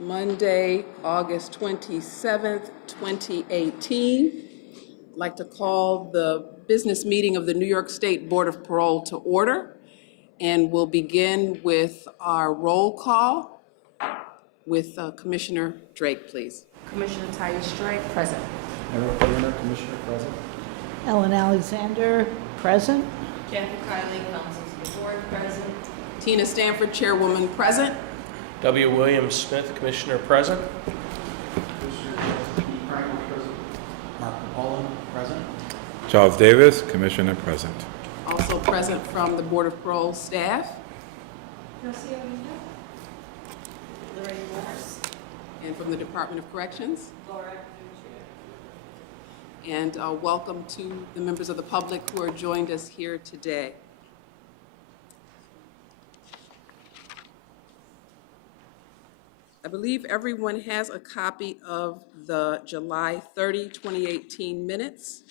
Monday, August 27th, 2018. I'd like to call the business meeting of the New York State Board of Parole to order. And we'll begin with our roll call with Commissioner Drake, please. Commissioner Titus Drake, present. Eric Berliner, Commissioner, present. Ellen Alexander, present. Jackie Kiley, Council to the Board, present. Tina Stanford, Chairwoman, present. W. William Smith, Commissioner, present. Commissioner E. Franklin, present. Mark Parole, present. Charles Davis, Commissioner, present. Also present from the Board of Parole staff. Lorraine Morris. And from the Department of Corrections. Laura And welcome to the members of the public who are joined us here today. I believe everyone has a copy of the July 30, 2018 minutes.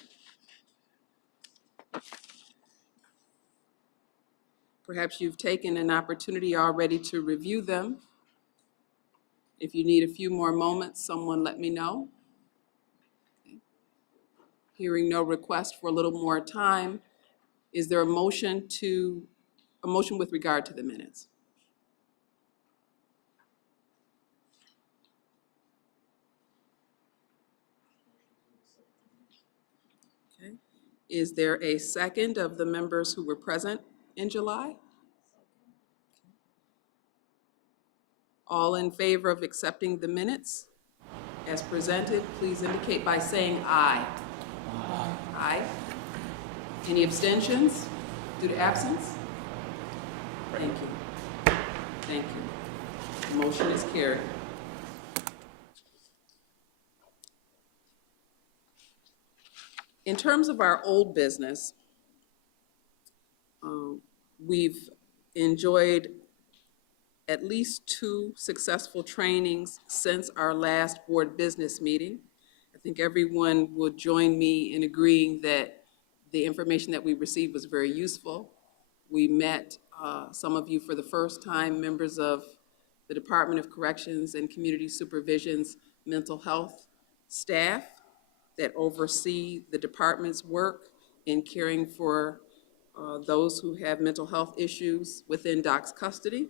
Perhaps you've taken an opportunity already to review them. If you need a few more moments, someone let me know. Hearing no request for a little more time, is there a motion with regard to the minutes? Okay. Is there a second of the members who were present in July? All in favor of accepting the minutes as presented, please indicate by saying aye. Aye. Aye. Any abstentions due to absence? Thank you. Thank you. The motion is carried. In terms of our old business, we've enjoyed at least 2 successful trainings since our last board business meeting. I think everyone will join me in agreeing that the information that we received was very useful. We met some of you for the first time, members of the Department of Corrections and Community Supervision's mental health staff that oversee the department's work in caring for those who have mental health issues within DOC's custody.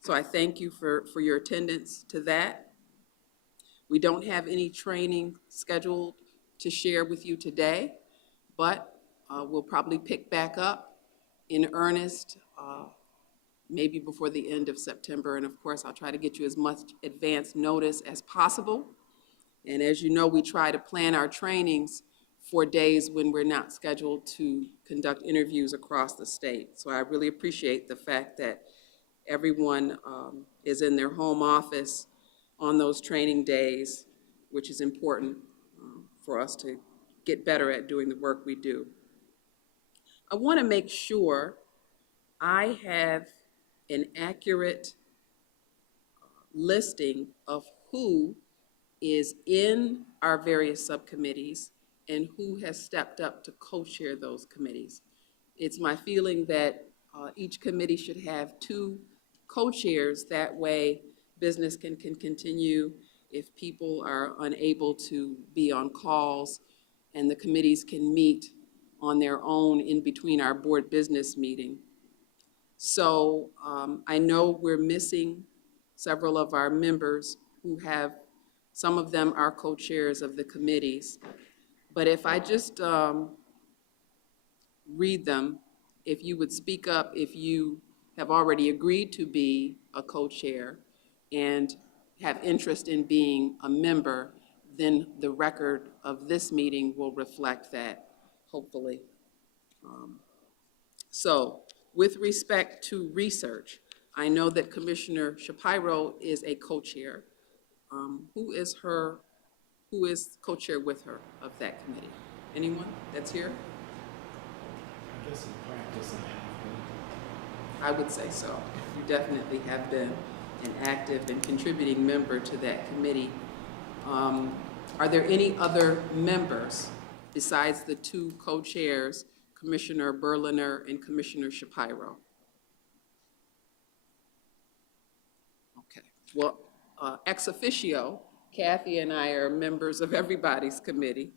So I thank you for your attendance to that. We don't have any training scheduled to share with you today, but we'll probably pick back up in earnest maybe before the end of September. And of course, I'll try to get you as much advance notice as possible. And as you know, we try to plan our trainings for days when we're not scheduled to conduct interviews across the state. So I really appreciate the fact that everyone is in their home office on those training days, which is important for us to get better at doing the work we do. I want to make sure I have an accurate listing of who is in our various subcommittees and who has stepped up to co-chair those committees. It's my feeling that each committee should have 2 co-chairs. That way business can continue if people are unable to be on calls, and the committees can meet on their own in between our board business meeting. So I know we're missing several of our members who have, some of them are co-chairs of the committees. But if I just read them, if you would speak up if you have already agreed to be a co-chair and have interest in being a member, then the record of this meeting will reflect that, hopefully. So with respect to research, I know that Commissioner Shapiro is a co-chair. Who is co-chair with her of that committee? Anyone that's here? I guess in practice I have been. I would say so. You definitely have been an active and contributing member to that committee. Are there any other members besides the 2 co-chairs, Commissioner Berliner and Commissioner Shapiro? Okay, well, ex officio, Kathy and I are members of everybody's committee.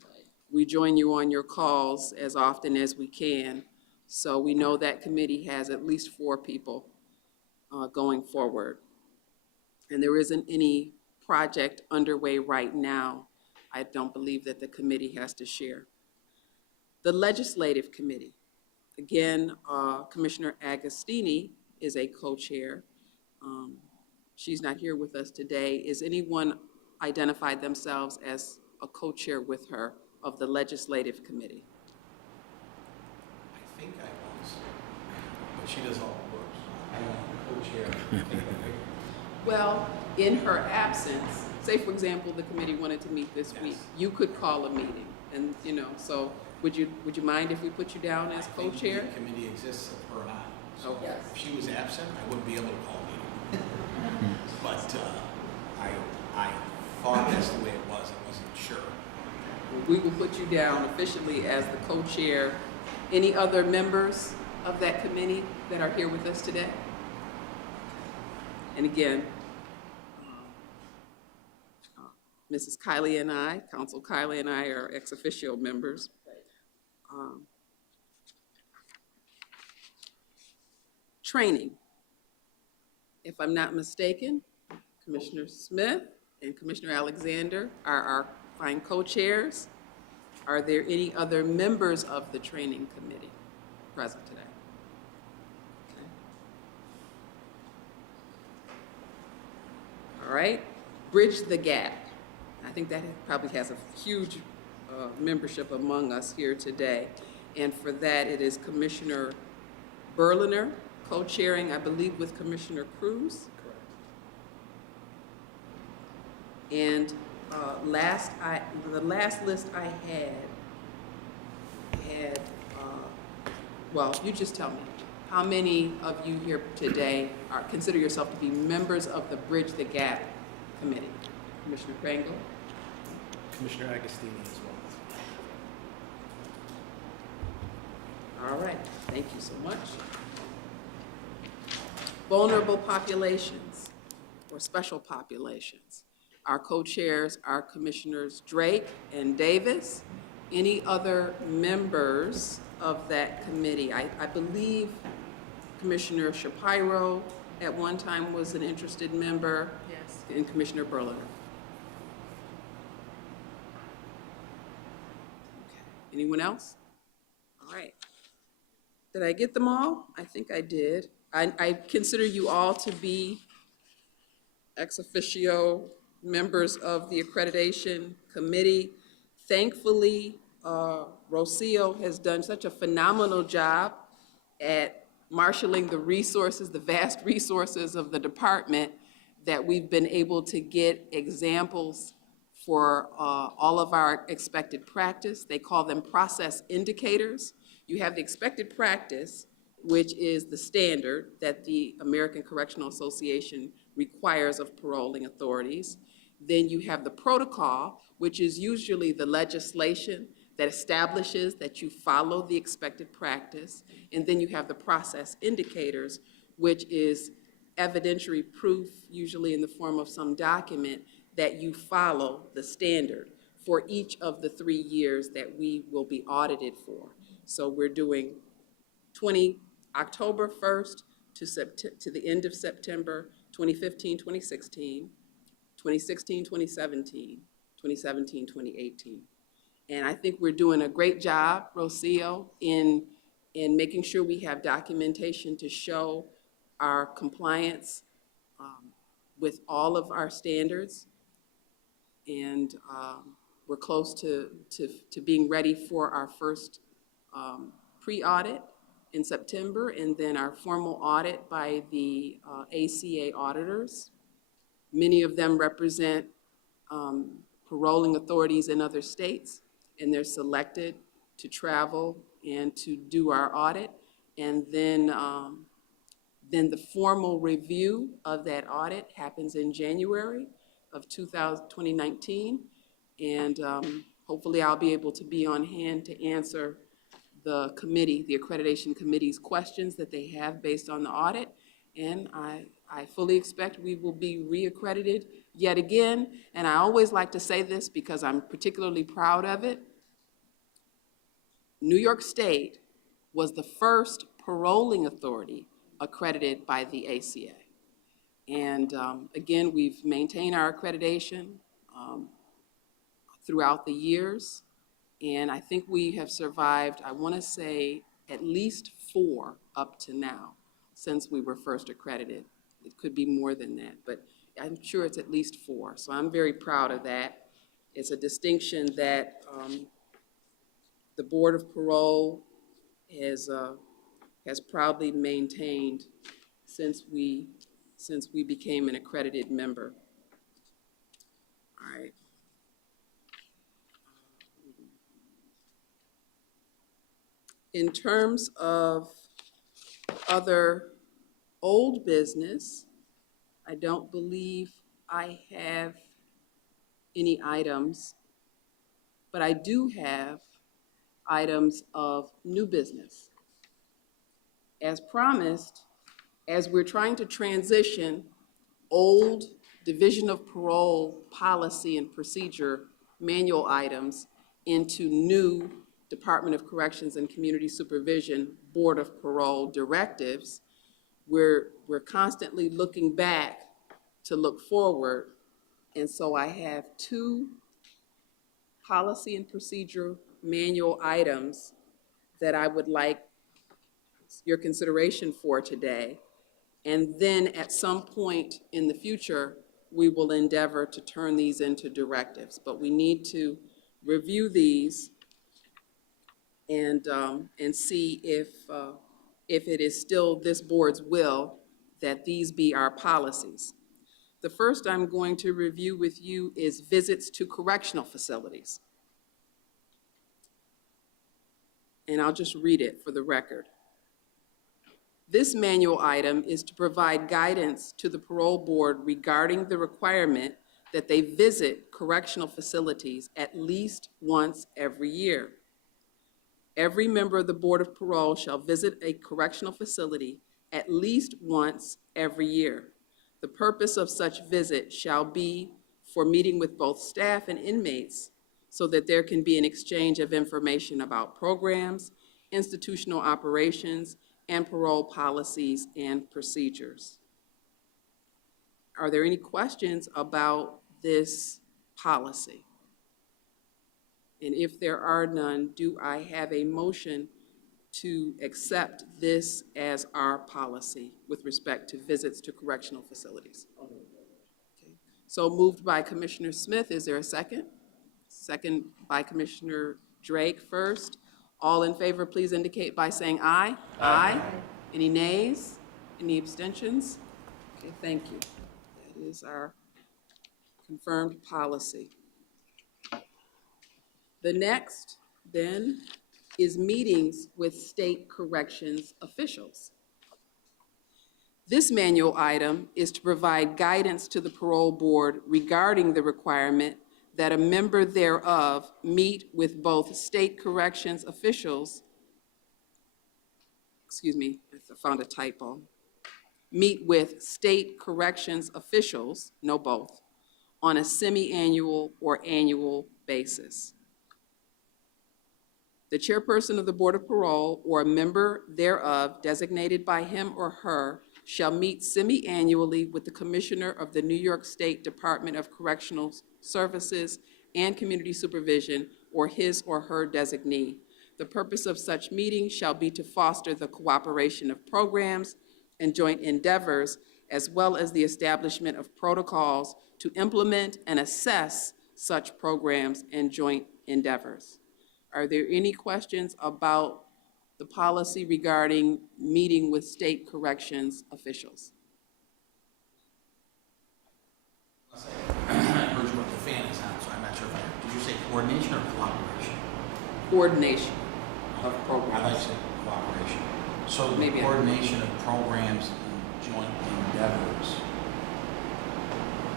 We join you on your calls as often as we can. So we know that committee has at least 4 people going forward. And there isn't any project underway right now, I don't believe, that the committee has to share. The Legislative Committee, again, Commissioner Agostini is a co-chair. Um, She's not here with us today. Is anyone identified themselves as a co-chair with her of the Legislative Committee? I think I was, but she does all the work. I'm co-chair. Well, in her absence, say for example, the committee wanted to meet this week, Yes. you could call a meeting, and, so would you mind if we put you down as I think co-chair? the committee exists of her and I. So Okay. if she was absent, I wouldn't be able to call a meeting. But I thought that's the way it was. I wasn't sure. We will put you down officially as the co-chair. Any other members of that committee that are here with us today? And again, Mrs. Kylie and I, Council Kylie and I are ex officio members. Training. If I'm not mistaken, Commissioner Smith and Commissioner Alexander are our fine co-chairs. Are there any other members of the training committee present today? Okay. All right, Bridge the Gap. I think that probably has a huge membership among us here today. And for that, it is Commissioner Berliner, co-chairing, I believe, with Commissioner Cruz. Correct. And the last list I had, well, you just tell me, how many of you here today consider yourself to be members of the Bridge the Gap Committee? Commissioner Krangle? Commissioner Agostini as well. All right, thank you so much. Vulnerable populations or special populations. Our co-chairs are Commissioners Drake and Davis. Any other members of that committee? I believe Commissioner Shapiro at one time was an interested member. Yes. And Commissioner Berliner. Okay. Anyone else? All right. Did I get them all? I think I did. I consider you all to be ex officio members of the accreditation committee. Thankfully, Rocio has done such a phenomenal job at marshaling the resources, the vast resources of the department, that we've been able to get examples for all of our expected practice. They call them process indicators. You have the expected practice, which is the standard that the American Correctional Association requires of paroling authorities. Then you have the protocol, which is usually the legislation that establishes that you follow the expected practice. And then you have the process indicators, which is evidentiary proof, usually in the form of some document, that you follow the standard for each of the 3 years that we will be audited for. So we're doing October 1st to the end of September 2015, 2016, 2016, 2017, 2017, 2018. And I think we're doing a great job, Rocio, in making sure we have documentation to show our compliance with all of our standards. And we're close to being ready for our first pre-audit in September, and then our formal audit by the ACA auditors. Many of them represent paroling authorities in other states, and they're selected to travel and to do our audit. And then the formal review of that audit happens in January of 2019. And hopefully I'll be able to be on hand to answer the accreditation committee's questions that they have based on the audit. And I I fully expect we will be reaccredited yet again, and I always like to say this because I'm particularly proud of it. New York State was the first paroling authority accredited by the ACA. And again, we've maintained our accreditation throughout the years. And I think we have survived, I want to say, at least 4 up to now since we were first accredited. It could be more than that, but I'm sure it's at least 4. So I'm very proud of that. It's a distinction that the Board of Parole has proudly maintained since we became an accredited member. All right. In terms of other old business, I don't believe I have any items, but I do have items of new business. As promised, as we're trying to transition old Division of Parole policy and procedure manual items into new Department of Corrections and Community Supervision Board of Parole directives, we're constantly looking back to look forward. And so I have 2 policy and procedure manual items that I would like your consideration for today. And then at some point in the future, we will endeavor to turn these into directives. But we need to review these and see if it is still this board's will that these be our policies. The first I'm going to review with you is visits to correctional facilities. And I'll just read it for the record. This manual item is to provide guidance to the parole board regarding the requirement that they visit correctional facilities at least once every year. Every member of the Board of Parole shall visit a correctional facility at least once every year. The purpose of such visit shall be for meeting with both staff and inmates so that there can be an exchange of information about programs, institutional operations, and parole policies and procedures. Are there any questions about this policy? And if there are none, do I have a motion to accept this as our policy with respect to visits to correctional facilities? Okay. So moved by Commissioner Smith. Is there a second? Second by Commissioner Drake first. All in favor, please indicate by saying aye. Aye. Any nays? Any abstentions? Okay, thank you. That is our confirmed policy. The next, then, is meetings with state corrections officials. This manual item is to provide guidance to the parole board regarding the requirement that a member thereof meet with both state corrections officials, excuse me, I found a typo, meet with state corrections officials, no both, on a semi-annual or annual basis. The chairperson of the Board of Parole or a member thereof designated by him or her shall meet semi-annually with the Commissioner of the New York State Department of Correctional Services and Community Supervision or his or her designee. The purpose of such meeting shall be to foster the cooperation of programs and joint endeavors, as well as the establishment of protocols to implement and assess such programs and joint endeavors. Are there any questions about the policy regarding meeting with state corrections officials? I heard you what the fan is on, so I'm not sure if did you say coordination or cooperation? Coordination of I like programs. to say cooperation. So the Maybe coordination of programs and joint endeavors,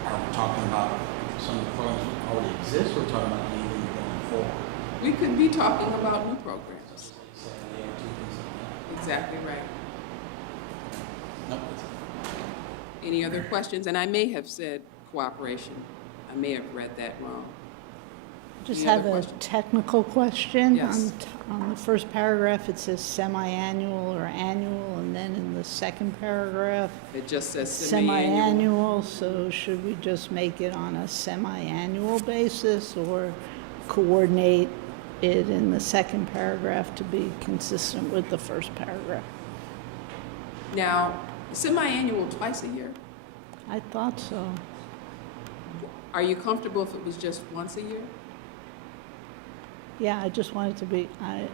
are we talking about some of the programs that already exist, or are we talking about anything going forward? We could be talking about new programs. Say they have 2 things like Exactly right. that. Nope. Any other questions? And I may have said cooperation. I may have read that wrong. Just Any other have a questions? technical question. Yes. On the first paragraph, it says semi-annual or annual, and then in the second paragraph, It just says semi-annual. semi-annual, so should we just make it on a semi-annual basis or coordinate it in the second paragraph to be consistent with the first paragraph? Now, semi-annual twice a year. I thought so. Are you comfortable if it was just once a year? Yeah, I just wanted to be, I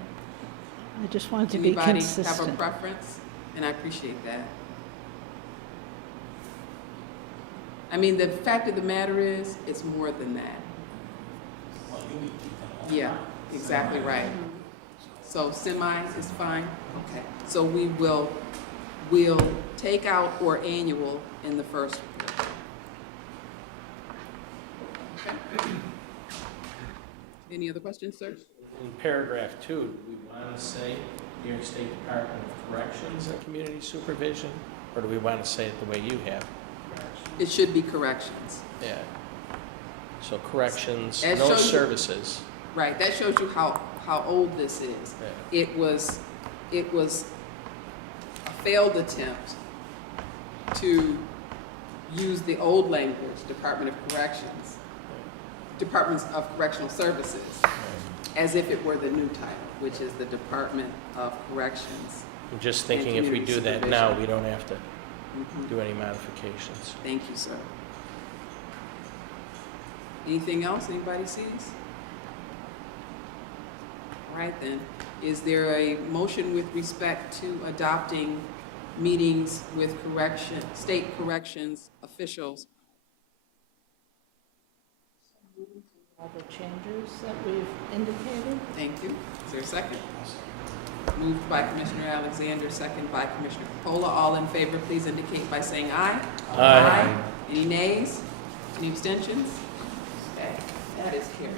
just wanted to be Anybody have a consistent. preference? And I appreciate that. I mean, the fact of the matter is, it's more than that. Well, you need to keep them all. Yeah, exactly right. So semi is fine? Okay. So we'll take out or annual in the first one. Okay. Any other questions, sir? In paragraph 2, do we want to say New York State Department of Corrections and Community Supervision? Or do we want to say it the way you have? It should be corrections. Yeah. So corrections, It no shows you- services. Right, that shows you how old this is. Yeah. It was a failed attempt to use the old language, Department of Corrections, Departments of Correctional Services, as if it were the new title, which is the Department of Corrections. I'm just thinking if we do community that now, supervision. we don't have to Mhm. do any modifications. Thank you, sir. Anything else? Anybody sees? All right then. Is there a motion with respect to adopting meetings with state corrections officials? All the changes that we've indicated? Thank you. Is there a second? Moved by Commissioner Alexander, second by Commissioner Capola. All in favor, please indicate by saying aye. Aye. Any nays? Any abstentions? Okay, that is carried.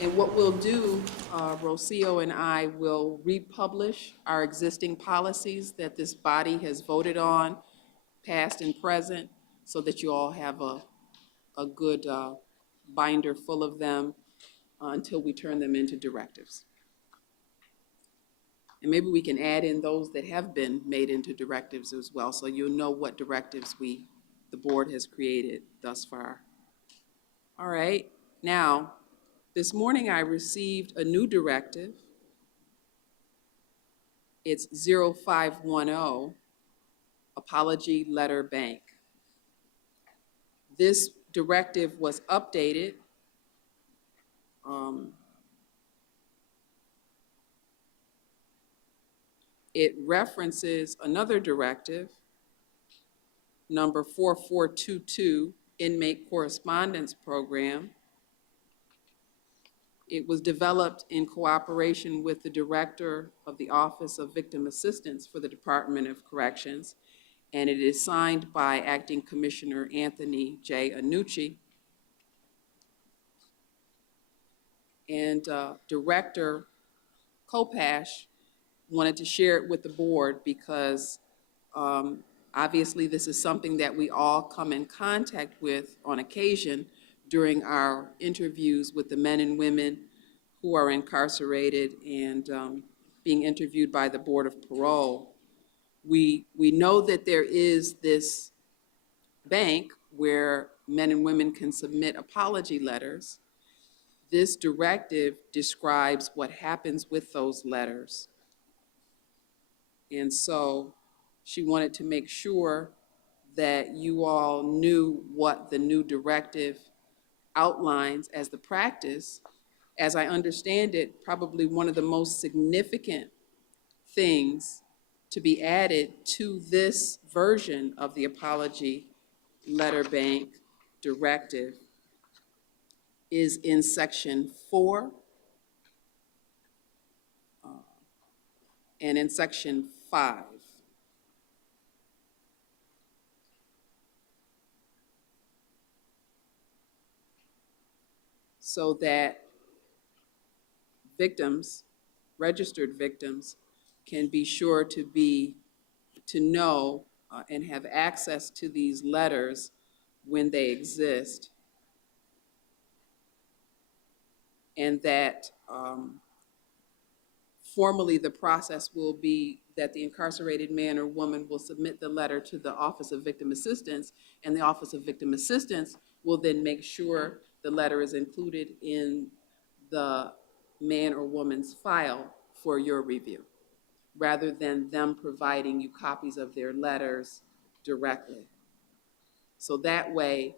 And what we'll do, Rocio and I will republish our existing policies that this body has voted on, past and present, so that you all have a good binder full of them until we turn them into directives. And maybe we can add in those that have been made into directives as well, so you'll know what directives the board has created thus far. All right, now, this morning I received a new directive. It's 0510, Apology Letter Bank. This directive was updated it references another directive, number 4422, Inmate Correspondence Program. It was developed in cooperation with the Director of the Office of Victim Assistance for the Department of Corrections, and it is signed by Acting Commissioner Anthony J. Annucci. And Director Kopash wanted to share it with the board because obviously this is something that we all come in contact with on occasion during our interviews with the men and women who are incarcerated and being interviewed by the Board of Parole. We know that there is this bank where men and women can submit apology letters. This directive describes what happens with those letters. And so she wanted to make sure that you all knew what the new directive outlines as the practice. As I understand it, probably one of the most significant things to be added to this version of the Apology Letter Bank Directive is in section 4 and in section 5. So that victims, registered victims, can be sure to know and have access to these letters when they exist, and that formally the process will be that the incarcerated man or woman will submit the letter to the Office of Victim Assistance, and the Office of Victim Assistance will then make sure the letter is included in the man or woman's file for your review, rather than them providing you copies of their letters directly. So that way,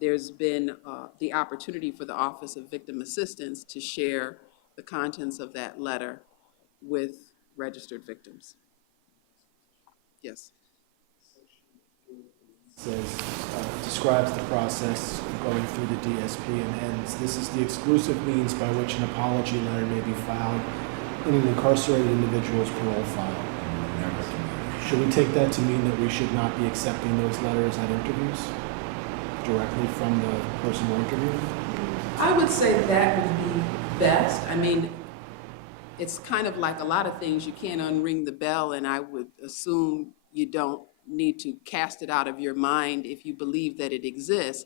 there's been the opportunity for the Office of Victim Assistance to share the contents of that letter with registered victims. Yes. Says, describes the process going through the DSP and ends, "This is the exclusive means by which an apology letter may be filed in an incarcerated individual's parole file." Should we take that to mean that we should not be accepting those letters at interviews directly from the person we're interviewing? I would say that would be best. I mean, it's kind of like a lot of things, you can't unring the bell, and I would assume you don't need to cast it out of your mind if you believe that it exists,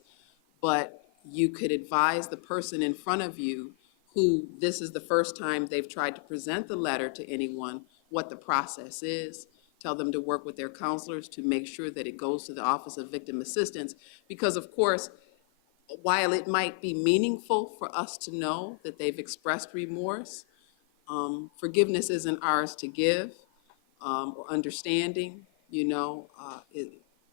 but you could advise the person in front of you who this is the first time they've tried to present the letter to anyone, what the process is. Tell them to work with their counselors to make sure that it goes to the Office of Victim Assistance, because of course, while it might be meaningful for us to know that they've expressed remorse, forgiveness isn't ours to give, or understanding,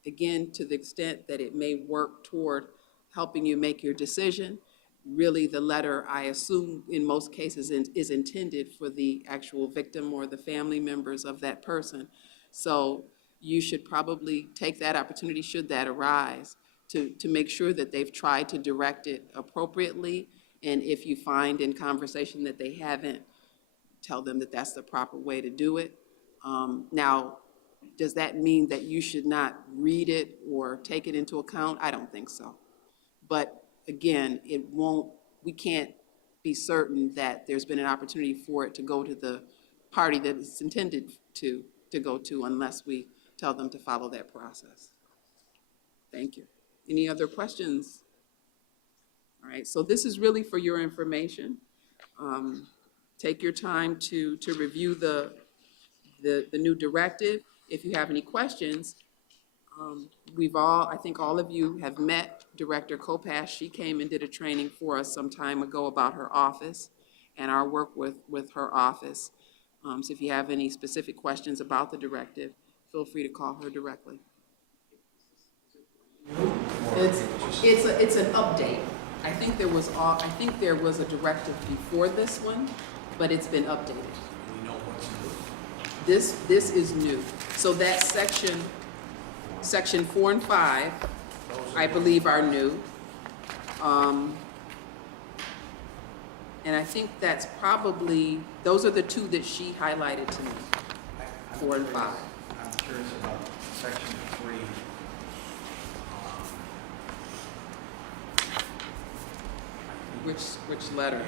again, to the extent that it may work toward helping you make your decision, really the letter, I assume, in most cases is intended for the actual victim or the family members of that person. So you should probably take that opportunity, should that arise, to make sure that they've tried to direct it appropriately. And if you find in conversation that they haven't, tell them that that's the proper way to do it. Now, does that mean that you should not read it or take it into account? I don't think so. But again, we can't be certain that there's been an opportunity for it to go to the party that it's intended to go to unless we tell them to follow that process. Thank you. Any other questions? All right, so this is really for your information. Take your time to review the new directive. If you have any questions, I think all of you have met Director Kopash. She came and did a training for us some time ago about her office and our work with her office. So if you have any specific questions about the directive, feel free to call her directly. It's an update. I think there was a directive before this one, but it's been updated. We know what's new. This is new. So that section 4 and 5, I believe are new. And I think that's probably, those are the two that she highlighted to me, 4 and 5. I'm curious about section 3. Which letter?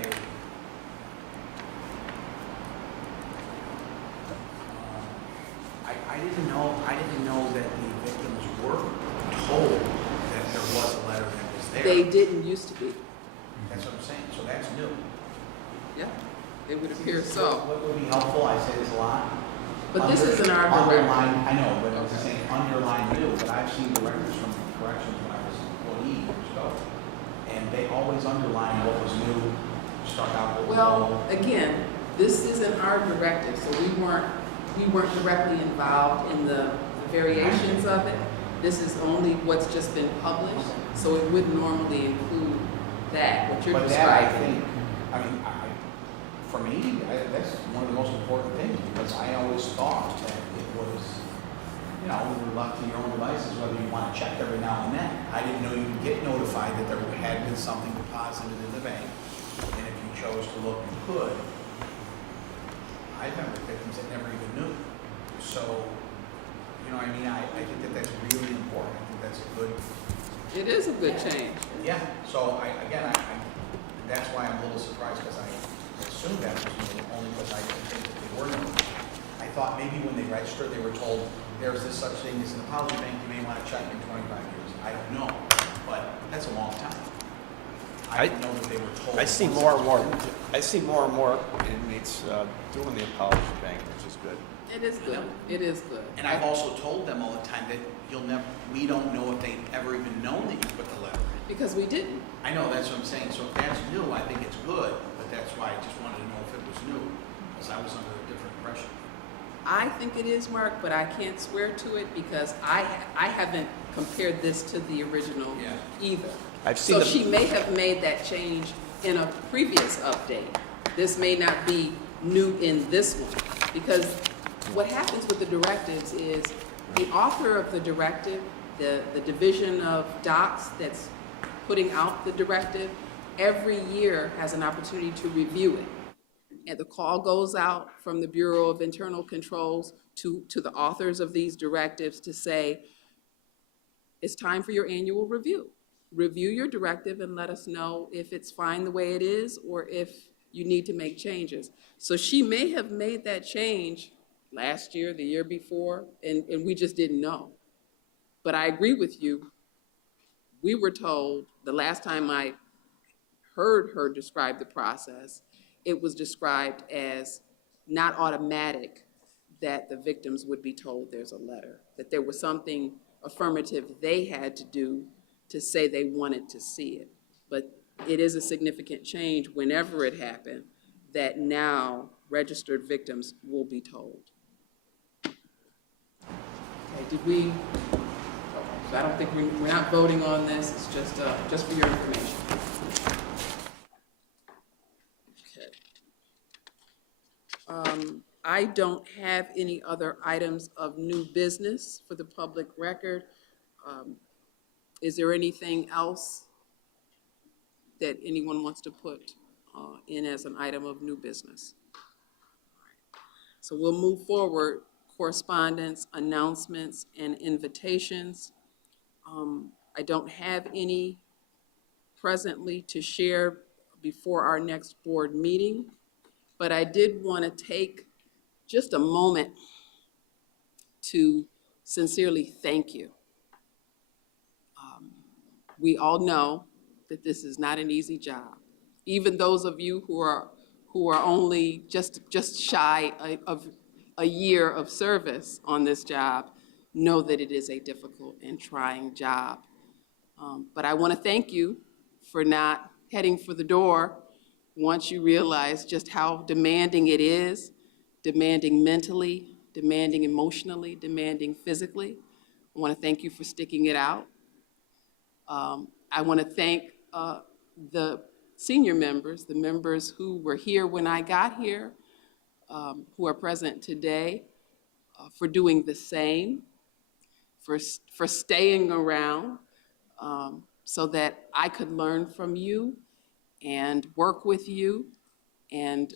I didn't know that the victims were told that there was a letter that was there. They didn't used to be. That's what I'm saying, so that's new. Yeah, it would appear so. What would be helpful, I say this a lot. But this isn't our Underline, directive. I know, but I was Okay. saying underline new, but I've seen directors from corrections when I was an employee years ago. And they always underline what was new, struck out what was old. Well, again, this isn't our directive, so we weren't directly involved in the variations of it. This is only what's just been published, so it would normally include that, what you're But that, I describing. think, for me, that's one of the most important things, because I always thought that it was, we were left to your own devices, whether you want to check every now and then. I didn't know you could get notified that there had been something deposited in the bank, and if you chose to look, you could. I remember victims that never even knew. So, I think that that's really important. I think that's a good. It is a good change. Yeah, so that's why I'm a little surprised, because I assumed that was new, only because I didn't think that they were new. I thought maybe when they registered, they were told, there's this such thing as an apology bank, you may want to check in 25 years. I don't know, but that's a long time. I didn't know that they were told. I see more and more, inmates doing the apology bank, which is good. It is good. It is good. And I've also told them all the time that we don't know if they've ever even known that you put the letter in. Because we didn't. I know, that's what I'm saying. So if that's new, I think it's good, but that's why I just wanted to know if it was new, because I was under a different impression. I think it is, Mark, but I can't swear to it because I haven't compared this to the original Yeah. either. I've seen So the- she may have made that change in a previous update. This may not be new in this one. Because what happens with the directives is the author of the directive, the division of docs that's putting out the directive, every year has an opportunity to review it. And the call goes out from the Bureau of Internal Controls to the authors of these directives to say, it's time for your annual review. Review your directive and let us know if it's fine the way it is or if you need to make changes. So she may have made that change last year, the year before, and we just didn't know. But I agree with you. We were told, the last time I heard her describe the process, it was described as not automatic that the victims would be told there's a letter, that there was something affirmative they had to do to say they wanted to see it. But it is a significant change whenever it happened that now registered victims will be told. Okay, did we, okay, so I don't think we're not voting on this, it's just for your information. Okay. I don't have any other items of new business for the public record. Is there anything else that anyone wants to put in as an item of new business? So we'll move forward, correspondence, announcements, and invitations. I don't have any presently to share before our next board meeting, but I did want to take just a moment to sincerely thank you. We all know that this is not an easy job. Even those of you who are only just shy of a year of service on this job know that it is a difficult and trying job. But I want to thank you for not heading for the door once you realize just how demanding it is, demanding mentally, demanding emotionally, demanding physically. I want to thank you for sticking it out. I want to thank the senior members, the members who were here when I got here, who are present today, for doing the same, for staying around so that I could learn from you and work with you and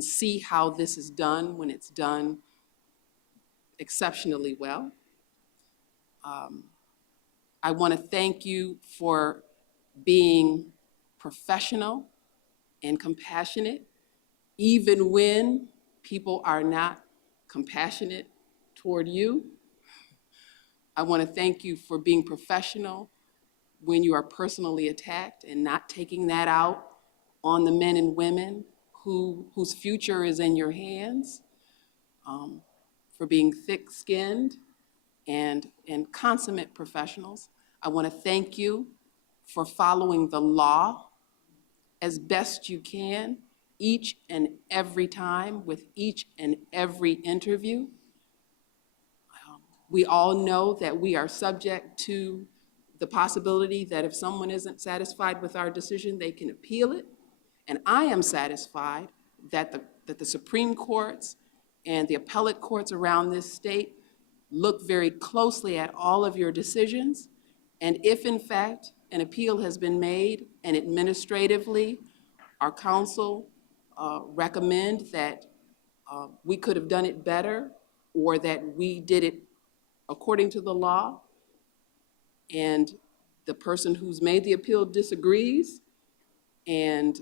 see how this is done when it's done exceptionally well. I want to thank you for being professional and compassionate, even when people are not compassionate toward you. I want to thank you for being professional when you are personally attacked and not taking that out on the men and women whose future is in your hands, for being thick-skinned and consummate professionals. I want to thank you for following the law as best you can each and every time with each and every interview. We all know that we are subject to the possibility that if someone isn't satisfied with our decision, they can appeal it. And I am satisfied that the Supreme Courts and the appellate courts around this state look very closely at all of your decisions. And if in fact an appeal has been made and administratively our counsel recommend that we could have done it better or that we did it according to the law, and the person who's made the appeal disagrees and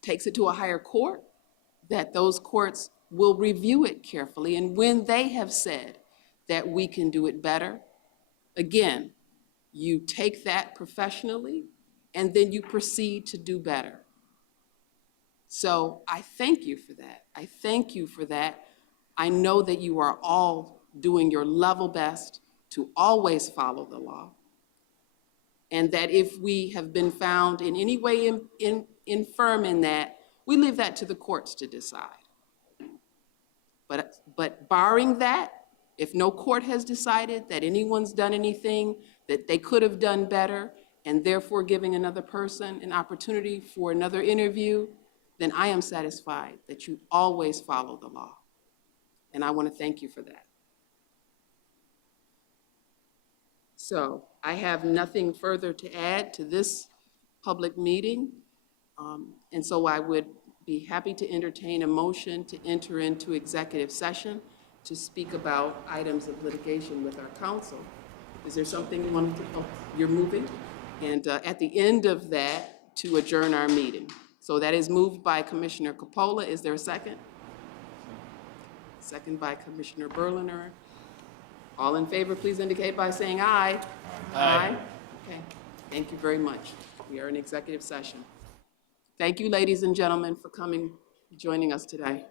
takes it to a higher court, that those courts will review it carefully, and when they have said that we can do it better, again, you take that professionally, and then you proceed to do better. So I thank you for that. I thank you for that. I know that you are all doing your level best to always follow the law, and that if we have been found in any way infirm in that, we leave that to the courts to decide. But barring that, if no court has decided that anyone's done anything that they could have done better, and therefore giving another person an opportunity for another interview, then I am satisfied that you always follow the law. And I want to thank you for that. So I have nothing further to add to this public meeting. And so I would be happy to entertain a motion to enter into executive session to speak about items of litigation with our counsel. Is there something you wanted to, oh, you're moving? And at the end of that, to adjourn our meeting. So that is moved by Commissioner Coppola. Is there a second? Second by Commissioner Berliner. All in favor, please indicate by saying aye. Aye. Okay, thank you very much. We are in executive session. Thank you, ladies and gentlemen, for coming, joining us today.